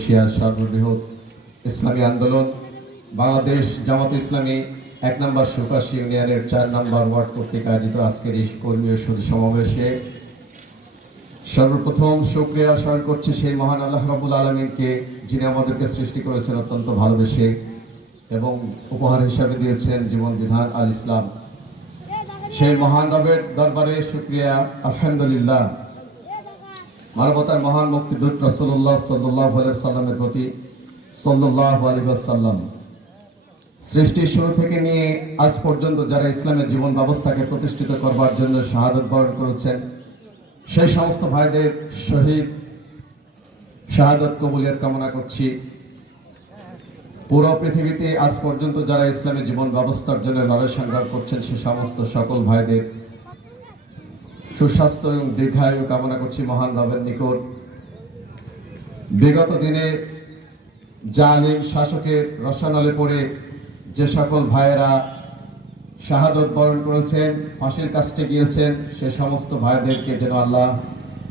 এশিয়ার সর্ববৃহৎ ইসলামী আন্দোলন, বাংলাদেশ জামাত ইসলামী এক নম্বর সুপারসি ইউনিয়নের চার নম্বর ওয়ার্ড কর্তৃক আয়োজিত আজকের এই কর্মী শুধু সমাবেশে সর্বপ্রথম শুক্রিয়া স্মরণ করছি সেই মহান আল্লাহ রাবুল আলমীকে যিনি আমাদেরকে সৃষ্টি করেছেন অত্যন্ত ভালোবেসে এবং উপহার হিসাবে দিয়েছেন জীবন বিধান আল ইসলাম। সেই মহান রবের দরবারে শুক্রিয়া, আলহামদুলিল্লাহ। মানবতার মহান মুক্তিদূত রসল্লাহ সাল্লাহ সাল্লামের প্রতি সাল্লাহ আলিবাসাল্লাম সৃষ্টির শুরু থেকে নিয়ে আজ পর্যন্ত যারা ইসলামের জীবন ব্যবস্থাকে প্রতিষ্ঠিত করবার জন্য শাহাদত বরণ করেছেন, সেই সমস্ত ভাইদের শহীদ, শাহাদত, কবুলিয়ত কামনা করছি। পুরো পৃথিবীতে আজ পর্যন্ত যারা ইসলামের জীবন ব্যবস্থার জন্য লড়াই সংগ্রাম করছেন, সে সমস্ত সকল ভাইদের সুস্বাস্থ্য এবং দীর্ঘায়ু কামনা করছি মহান রবের নিকট। বিগত দিনে জালিম শাসকের রসনালে পড়ে যে সকল ভাইয়েরা শাহাদত বরণ করেছেন, ফাঁসির কাছটে গিয়েছেন, সে সমস্ত ভাইদেরকে যেন আল্লাহ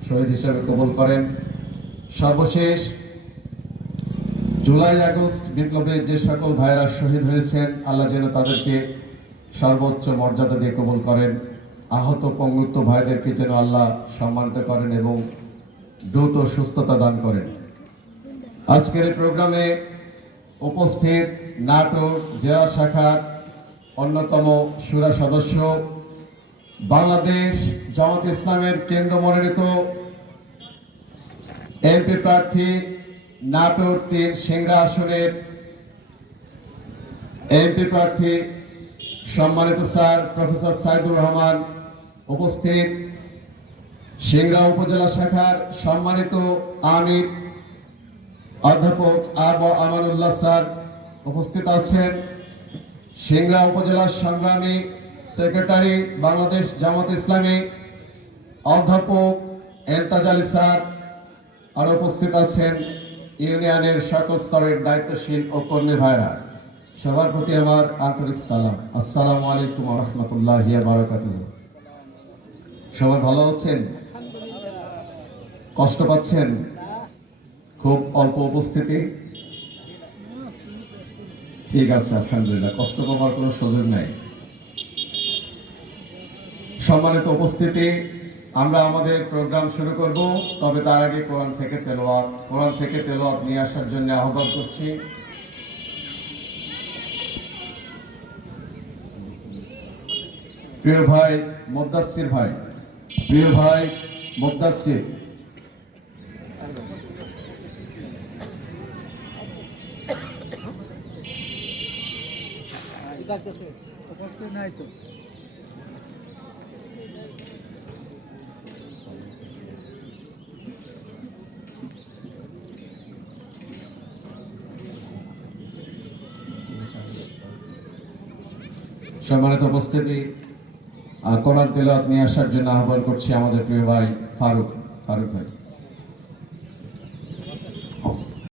শহীদ হিসেবে কবুল করেন। সর্বশেষ জুলাই আগস্ট বিপ্লবে যে সকল ভাইয়েরা শহীদ হয়েছেন, আল্লাহ যেন তাদেরকে সর্বোচ্চ মর্যাদা দিয়ে কবুল করেন। আহত পঙ্গুত্ব ভাইদেরকে যেন আল্লাহ সম্মানিত করেন এবং দ্রুত সুস্থতা দান করেন। আজকের প্রোগ্রামে উপস্থিত নাটোর জেলা শাখার অন্যতম সুরা সদস্য, বাংলাদেশ জামাত ইসলামের কেন্দ্র মনোনীত এমপি প্রার্থী নাটোর তিন সিংড়া আসনের এমপি প্রার্থী সম্মানিত স্যার প্রফেসর সাইদুর রহমান উপস্থিত সিংড়া উপজেলা শাখার সম্মানিত আমির অধ্যাপক আব আমানুল্লাহ স্যার উপস্থিত আছেন। সিংড়া উপজেলার সংগ্রামী সেক্রেটারি বাংলাদেশ জামাত ইসলামী অধ্যাপক এলতাজ আলী স্যার আর উপস্থিত আছেন। ইউনিয়নের সকল স্তরের দায়িত্বশীল ও কর্মী ভাইরা, সবার প্রতি আমার আন্তরিক সালাম। আসসালামু আলাইকুম রহমতুল্লাহ বারকাত সবাই ভালো আছেন? কষ্ট পাচ্ছেন? খুব অল্প উপস্থিতি। ঠিক আছে, আলহামদুলিল্লাহ, কষ্ট পাবার কোনো সুযোগ নাই। সম্মানিত উপস্থিতি, আমরা আমাদের প্রোগ্রাম শুরু করব, তবে তার আগে কোরআন থেকে তেলোয়াত কোরআন থেকে তেলোয়াত নিয়ে আসার জন্য আহ্বান করছি। প্রিয় ভাই মোদ্দাসির ভাই প্রিয় ভাই মোদ্দাসির নাই তো সম্মানিত উপস্থিতি কোরআন তেলাওয়াত নিয়ে আসার জন্য আহ্বান করছি আমাদের প্রিয় ভাই ফারুক ফারুক ভাই।